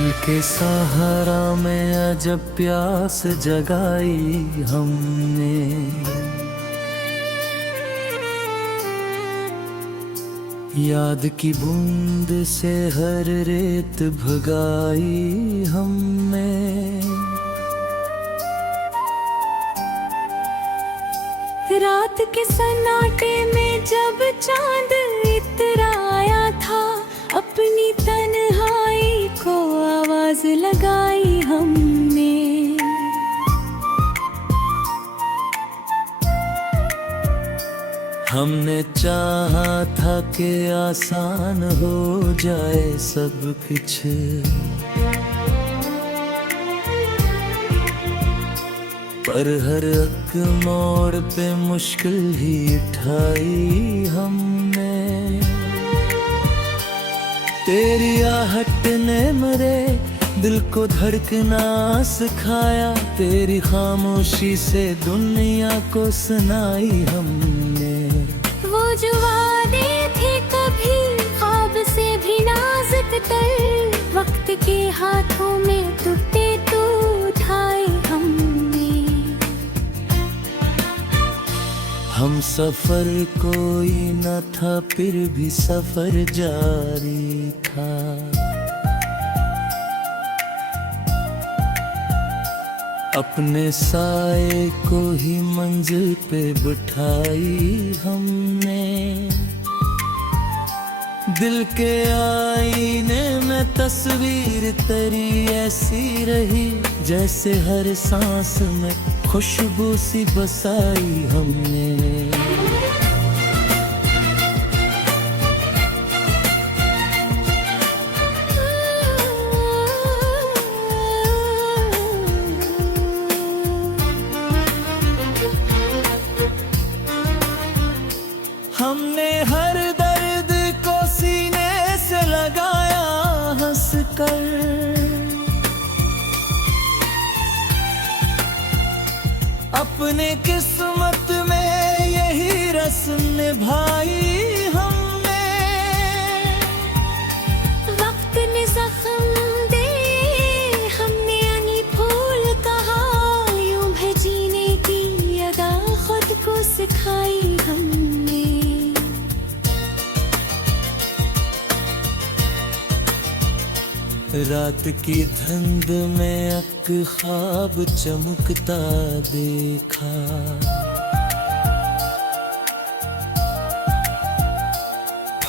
दिल के सहारा में अजब प्यास जगाई हमने। याद की बूंद से हर रेत भगाई हमने। रात के सन्नाटे में जब चांद इतराया था, अपनी तन्हाई को आवाज लगाई हमने। हमने चाहा था कि आसान हो जाए सब कुछ, पर हर एक मोड़ पे मुश्किल ही उठाई हमने। तेरी आहट ने मेरे दिल को धड़कना सिखाया, तेरी खामोशी से दुनिया को सुनाई हमने। वो जो वादे थे कभी ख्वाब से भी नाजुक तर, वक्त के हाथों में टूटे तो उठाए हमने। हम सफर कोई न था फिर भी सफर जारी था। अपने साए को ही मंजिल पे बिठाई हमने। दिल के आईने में तस्वीर तेरी ऐसी रही, जैसे हर सांस में खुशबू सी बसाई हमने। हमने हर दर्द को सीने से लगाया हंस कर, अपने किस्मत में यही रस्म निभाई हमने। वक्त ने जख्म दे हमने यानी फूल कहा, यूं है जीने की अदा खुद को सिखाई हमने। रात की धुंध में एक ख्वाब चमकता देखा,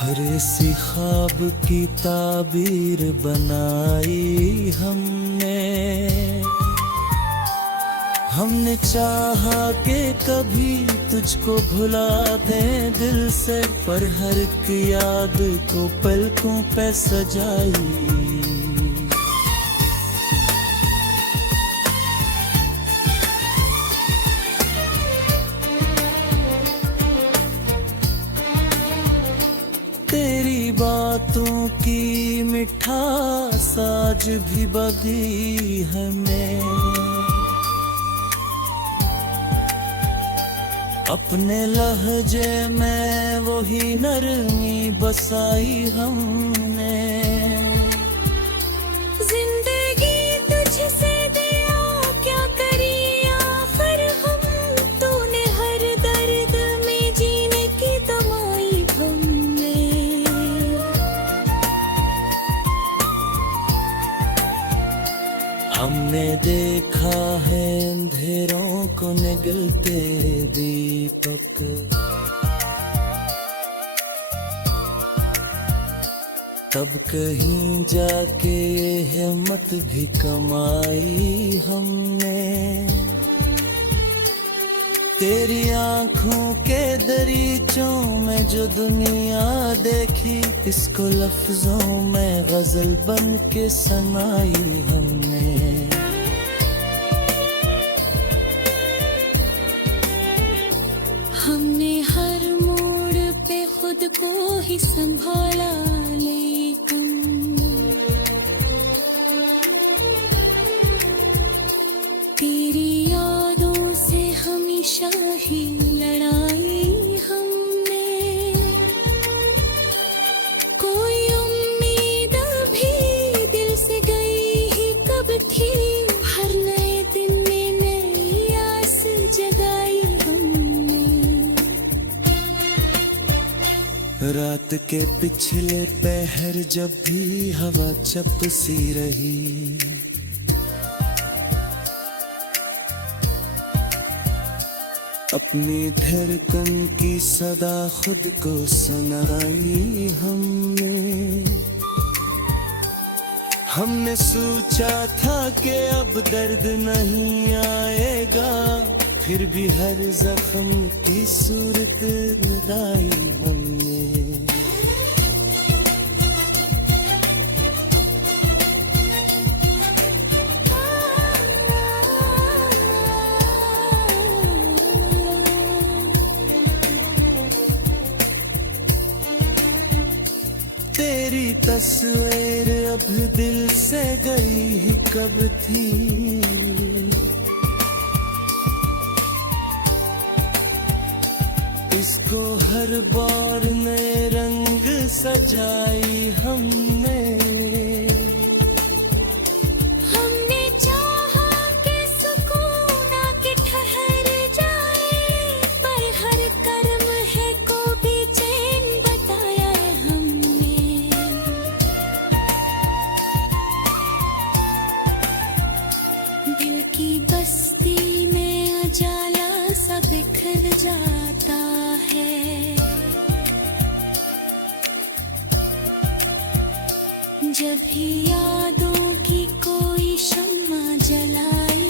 हर इसी ख्वाब की ताबीर बनाई हमने। हमने चाहा कि कभी तुझको भुला दें दिल से, पर हर एक याद को पलकों पे सजाई। तेरी बातों की मिठास आज भी बगी है मैं, अपने लहजे में वही नरमी बसाई हमने। जिंदगी तुझसे दिया क्या करी आखिर हम, तूने हर दर्द में जीने की दवाई हमने। हमने देखा है अंधेरों को निगलते दीपक, तब कहीं जाके ये हिम्मत भी कमाई हमने। तेरी आंखों के दरीचों में जो दुनिया देखी, इसको लफ्जों में गजल बन के सुनाई हमने। हमने हर मोड़ पे खुद को ही संभाला, लेकिन तेरी यादों से हमेशा ही लड़ाई हमने। कोई उम्मीद भी दिल से गई रात के पिछले पहर जब भी हवा चपसी रही, अपनी धड़कन की सदा खुद को सुनाई हमने सोचा था कि अब दर्द नहीं आएगा, फिर भी हर जख्म की सूरत मिलाई हमने। तेरी तस्वीर अब दिल से गई ही कब थी, इसको हर बार नए रंग सजाई हमने। हमने चाहा कि सुकून आके ठहर जाए, पर हर कर्म है को भी चैन बताया है हमने। दिल की बस्ती में उजाला सा बिखर जाता है, जब भी यादों की कोई शम्मा जलाई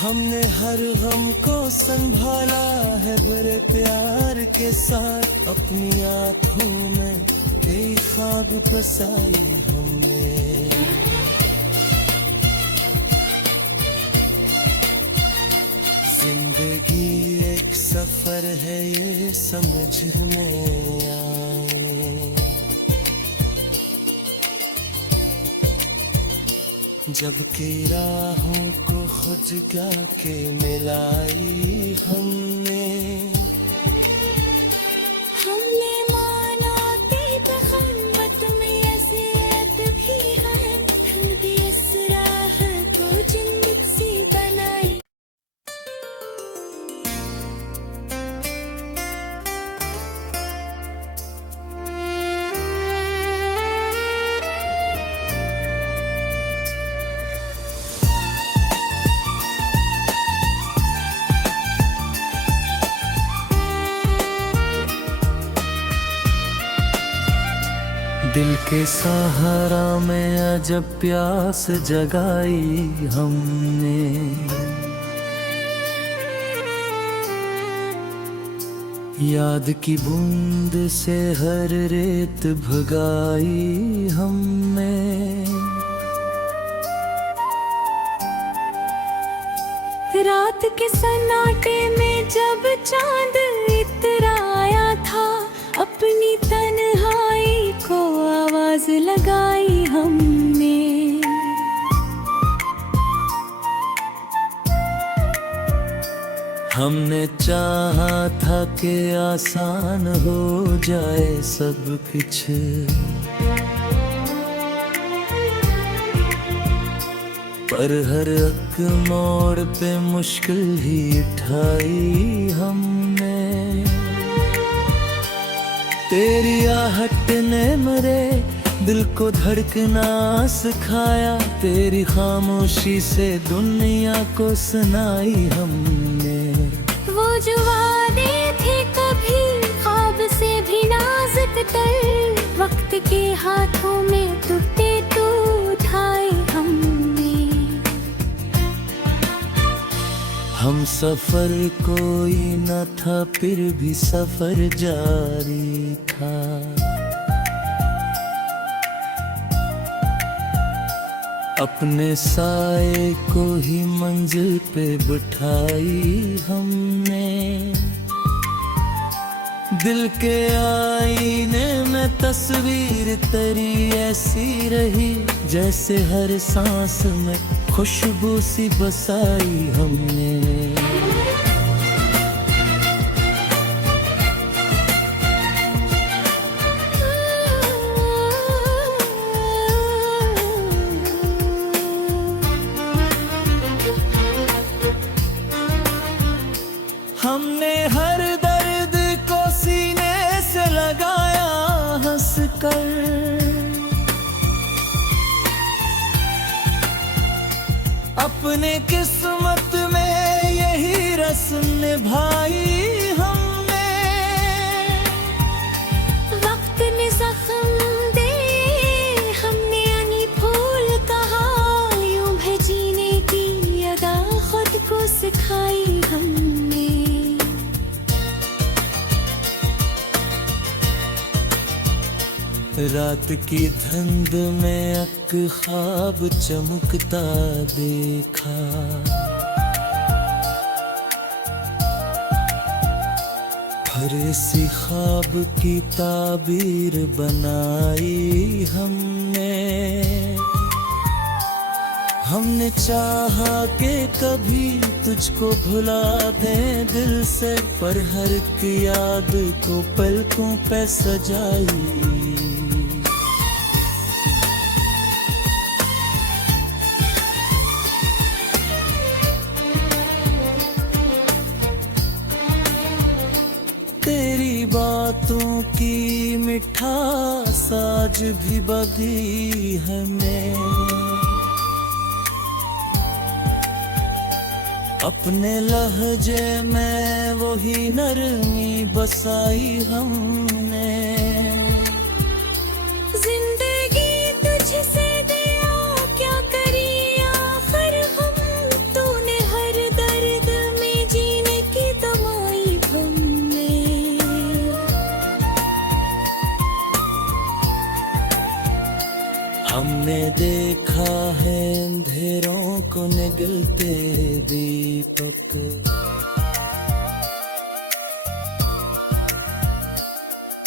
हमने हर गम को संभाला है बड़े प्यार के साथ, अपनी आँखों में कई ख्वाब बसाई हमने। जिंदगी एक सफर है ये समझ में आए, जबकि राहों को खुद जा के मिलाई हमने। हमने माना बेतखम्मत में अज़ियत भी है, फिर भी इस राह को जिंदगी सी बनाई। दिल के सहारा में अजब प्यास जगाई हमने, याद की बूंद से हर रेत भगाई हमने। रात के सन्नाटे में जब चांद इतराया था, अपनी तन्हाई को आवाज लगाई हमने। हमने चाहा था कि आसान हो जाए सब कुछ, पर हर एक मोड़ पे मुश्किल ही उठाई हमने। तेरी आहट ने मेरे दिल को धड़कना सिखाया, तेरी खामोशी से दुनिया को सुनाई हमने। वो जो वादे थे कभी ख्वाब से भी नाजुक तर, वक्त के हाथों में टूटे तो उठाए हमने। हम सफर कोई न था फिर भी सफर जारी था, अपने साए को ही मंजिल पे बिठाई हमने। दिल के आईने में तस्वीर तेरी ऐसी रही, जैसे हर सांस में खुशबू सी बसाई हमने। हमने हर अपने किस्मत में यही रस्म निभाई हमने। वक्त ने जख्म दे हमने यानी फूल कहा, यूं है जीने की अदा खुद को सिखाई हमने। रात की धुंध में एक ख्वाब चमकता देखा, फरेसी ख्वाब की ताबीर बनाई हमने। हमने चाहा कि कभी तुझको भुला दें दिल से, पर हर एक याद को पलकों पे सजाई। तेरी बातों की मिठास आज भी बधी है मैं, अपने लहजे में वही नरमी बसाई हमने। जिंदगी तुझसे दिया क्या करी आखिर हम, तूने हर दर्द में जीने की दवाई हमने। हमने देखा है अंधेरों को निगलते दीपक,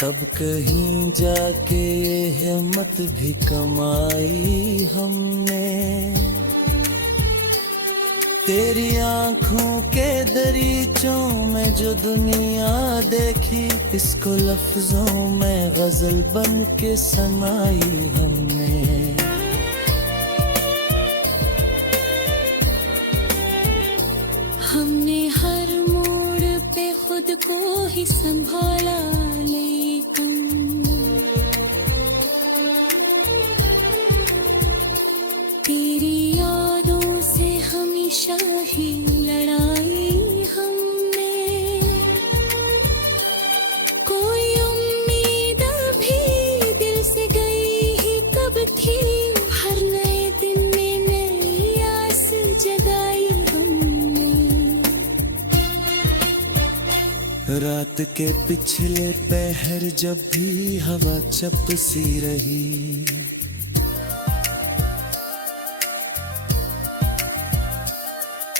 तब कहीं जाके ये हिम्मत भी कमाई हमने। तेरी आंखों के दरीचों में जो दुनिया देखी, इसको लफ्जों में गजल बन के सुनाई हमने। हमने हर मोड़ पे खुद को ही संभाला, लेकिन तेरी यादों से हमेशा ही लड़ाई हमने। कोई उम्मीद भी दिल से गई ही कब थी, हर नए दिन में नई आस जगाई हमने। रात के पिछले पहर जब भी हवा चपसी रही,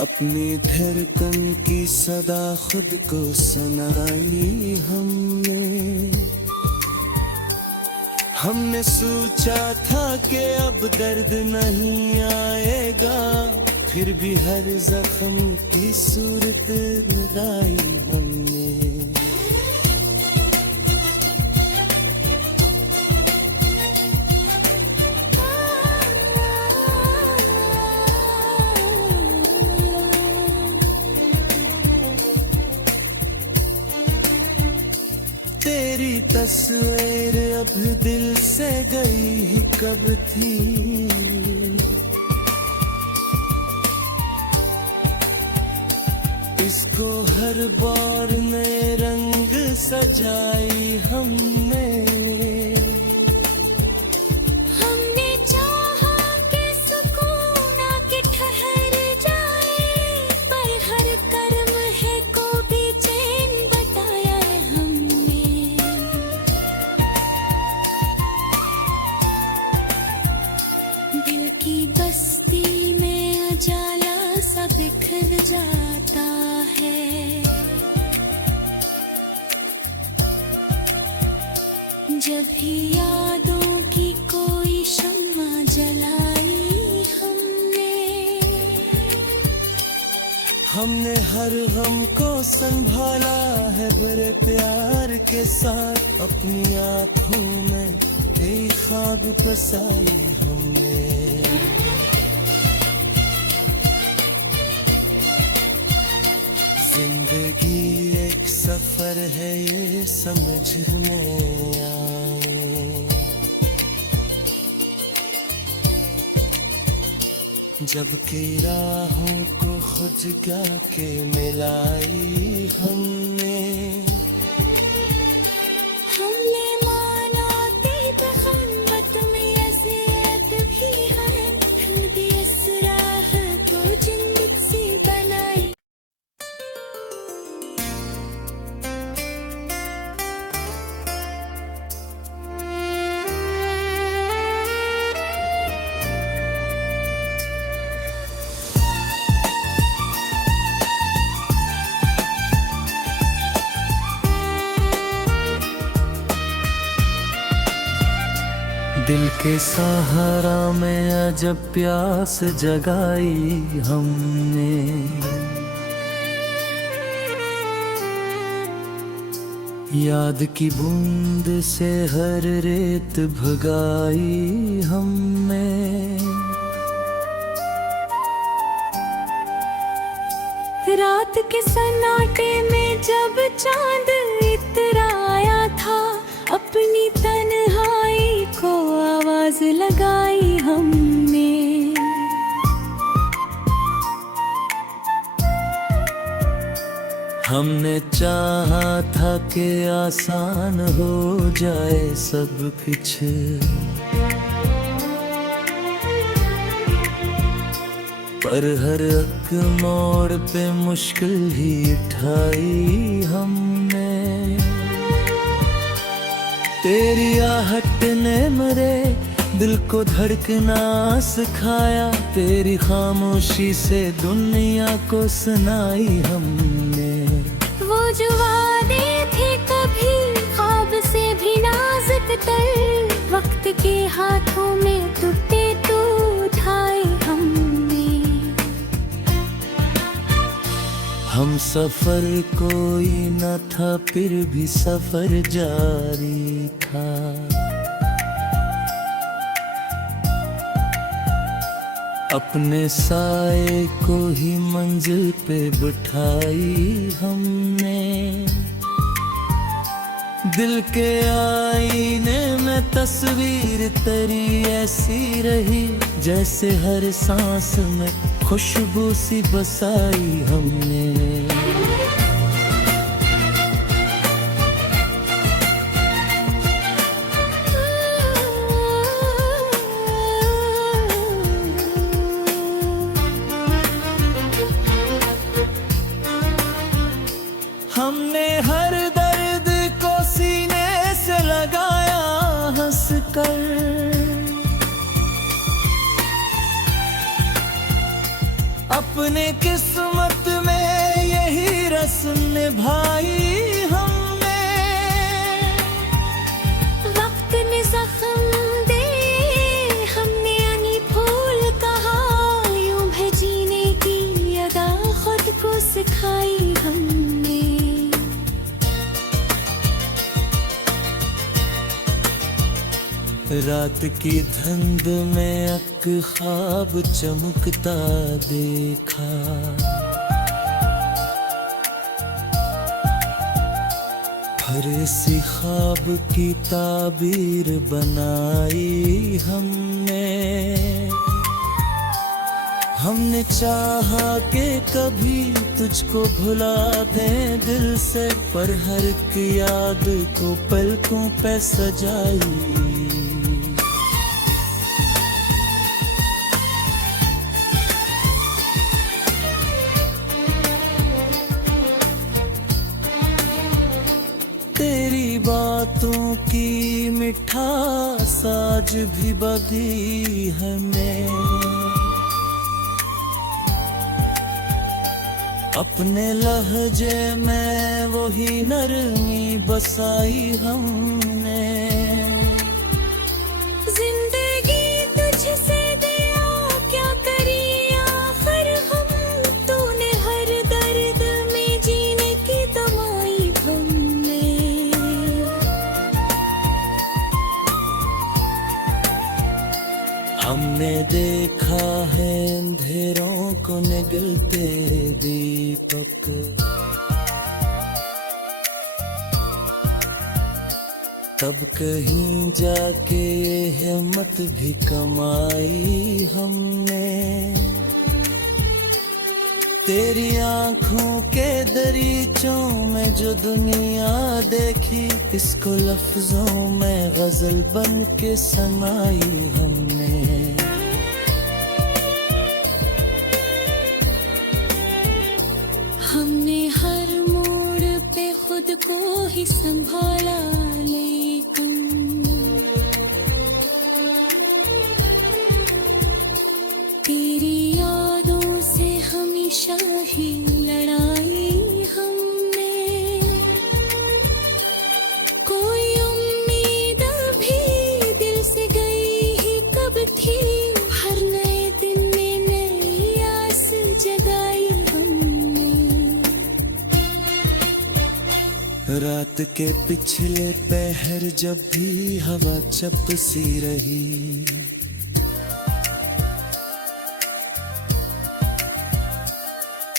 अपनी धड़कन की सदा खुद को सुनाई हमने। हमने सोचा था कि अब दर्द नहीं आएगा, फिर भी हर जख्म की सूरत मिलाई हमने। तेरी तस्वीर अब दिल से गई ही कब थी, इसको हर बार नए रंग सजाई हमने। हमने चाहा कि सुकून आके ठहर जाए, पर हर कर्म है को बेचैन बताया है हमने। दिल की बस्ती में उजाला सा बिखर जाता है, जब भी यादों की कोई शम्मा जलाई हमने। हमने हर गम को संभाला है बड़े प्यार के साथ, अपनी आँखों में कई ख्वाब बसाई हमने। जिंदगी एक सफर है ये समझ में आए, जब की राहों को खुद जगा के मिलाई हमने माना तेरे पैगंबर में नसीहत भी है, भी इस राह को जिंदगी से बनाई। दिल के सहारा में अजब प्यास जगाई हमने याद की बूंद से हर रेत भगाई हमने रात के सन्नाटे में जब चांद इतराया था, अपनी तन्हाई को आवाज लगाई हमने। हमने चाहा था कि आसान हो जाए सब कुछ, पर हर एक मोड़ पे मुश्किल ही उठाई हमने। तेरी आहट ने मेरे दिल को धड़कना सिखाया, तेरी खामोशी से दुनिया को सुनाई हमने। वो जो वादे थे कभी ख्वाब से भी नाजुक तर, वक्त के हाथों में टूटे तो उठाए हमने। हम सफर कोई न था फिर भी सफर जारी था, अपने साए को ही मंजिल पे बिठाई हमने। दिल के आईने में तस्वीर तेरी ऐसी रही, जैसे हर सांस में खुशबू सी बसाई हमने। हमने हर दर्द को सीने से लगाया हंस कर, अपने किस्मत में यही रस्म निभाई हमने। वक्त ने जख्म दे हमने यानी फूल कहा, यूं है जीने की अदा खुद को सिखाई हमने। रात की धुंध में एक ख्वाब चमकता देखा, हर इसी ख्वाब की ताबीर बनाई हमने। हमने चाहा कि कभी तुझको भुला दें दिल से, पर हर एक याद को पलकों पे सजाई। तेरी बातों की मिठास आज भी बधी है मैं, अपने लहजे में वही नरमी बसाई हमने। जिंदगी तुझसे दिया क्या करी आखिर हम, तूने हर दर्द में जीने की दवाई हमने। हमने देखा है अंधेरों को निगलते दीपक, तब कहीं जाके ये हिम्मत भी कमाई हमने। तेरी आंखों के दरीचों में जो दुनिया देखी, इसको लफ्जों में गजल बन के सुनाई हमने। हमने हर मोड़ पे खुद को ही संभाला, लेकिन तेरी यादों से हमेशा ही लड़ाई हमने। कोई उम्मीद भी दिल से गई ही कब थी, हर नए दिन में नई आस जगाई हमने। रात के पिछले पहर जब भी हवा चपसी रही,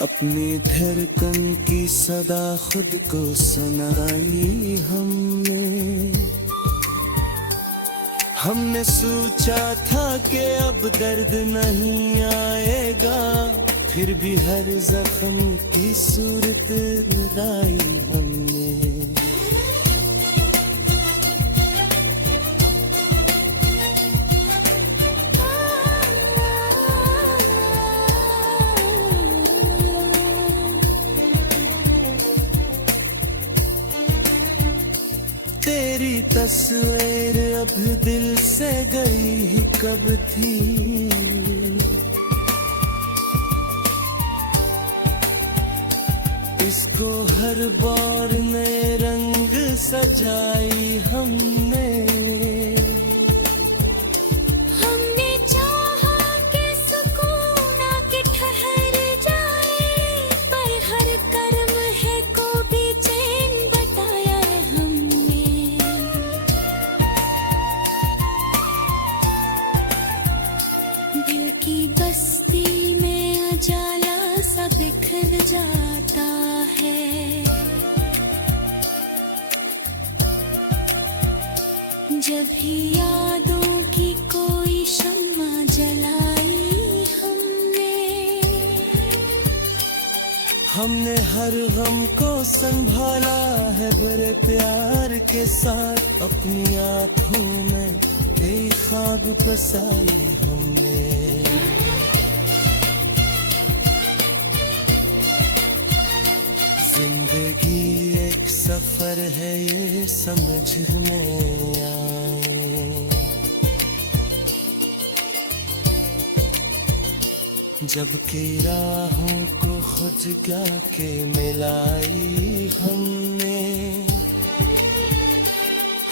अपनी धड़कन की सदा खुद को सुनाई हमने सोचा था कि अब दर्द नहीं आएगा, फिर भी हर जख्म की सूरत मिलाई हमने। तेरी तस्वीर अब दिल से गई ही कब थी, इसको हर बार नए रंग सजाई हमने। हमने चाहा कि सुकून आके ठहर जाए, पर हर कर्म है को बेचैन बताया है हमने। दिल की बस्ती में उजाला सा बिखर जाता है, जब भी यादों की कोई शम्मा जलाई हमने हर गम को संभाला है बड़े प्यार के साथ, अपनी आँखों में कई ख्वाब बसाई हमने। जिंदगी एक सफर है ये समझ में आए, जबकि राहों को खुद गा के मिलाई हमने।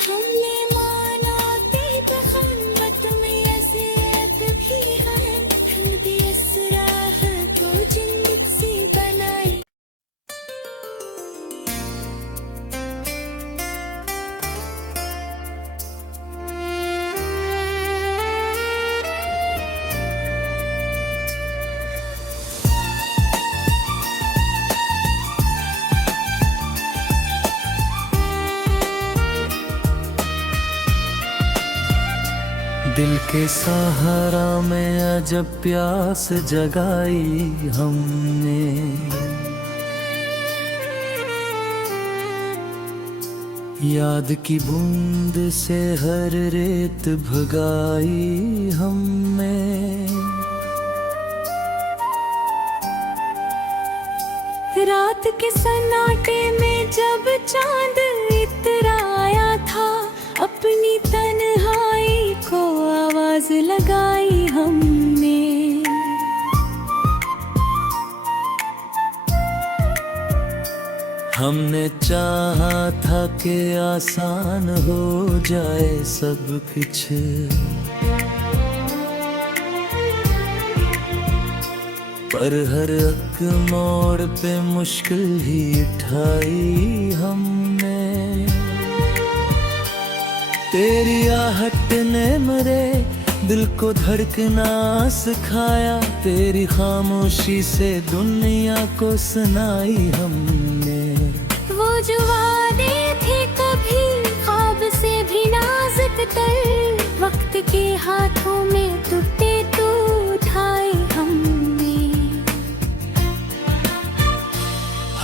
हमने माना बेतखम्मत में रज़ियत भी है, फिर भी इस राह को जिंदगी से बनाई। दिल के सहारा में अजब प्यास जगाई हमने, याद की बूंद से हर रेत भगाई हमने। रात के सन्नाटे में जब चांद इतराया था, अपनी तन्हाई को आवाज लगाई हमने। हमने चाहा था कि आसान हो जाए सब कुछ, पर हर एक मोड़ पे मुश्किल ही उठाई हमने। तेरी आहट ने मेरे दिल को धड़कना सिखाया, तेरी खामोशी से दुनिया को सुनाई हमने। वो जो वादे थे कभी ख्वाब से भी नाजुक तर, वक्त के हाथों में टूटे तो उठाए हमने।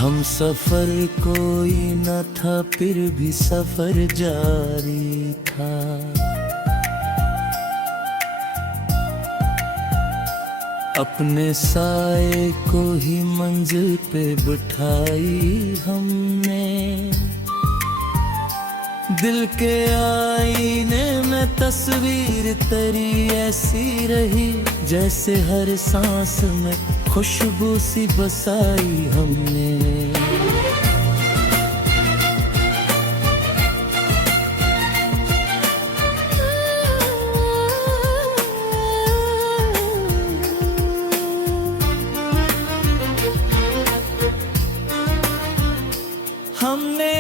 हम सफर कोई न था फिर भी सफर जारी था। अपने साए को ही मंजिल पे बिठाई हमने। दिल के आईने में तस्वीर तेरी ऐसी रही, जैसे हर सांस में खुशबू सी बसाई हमने। हमने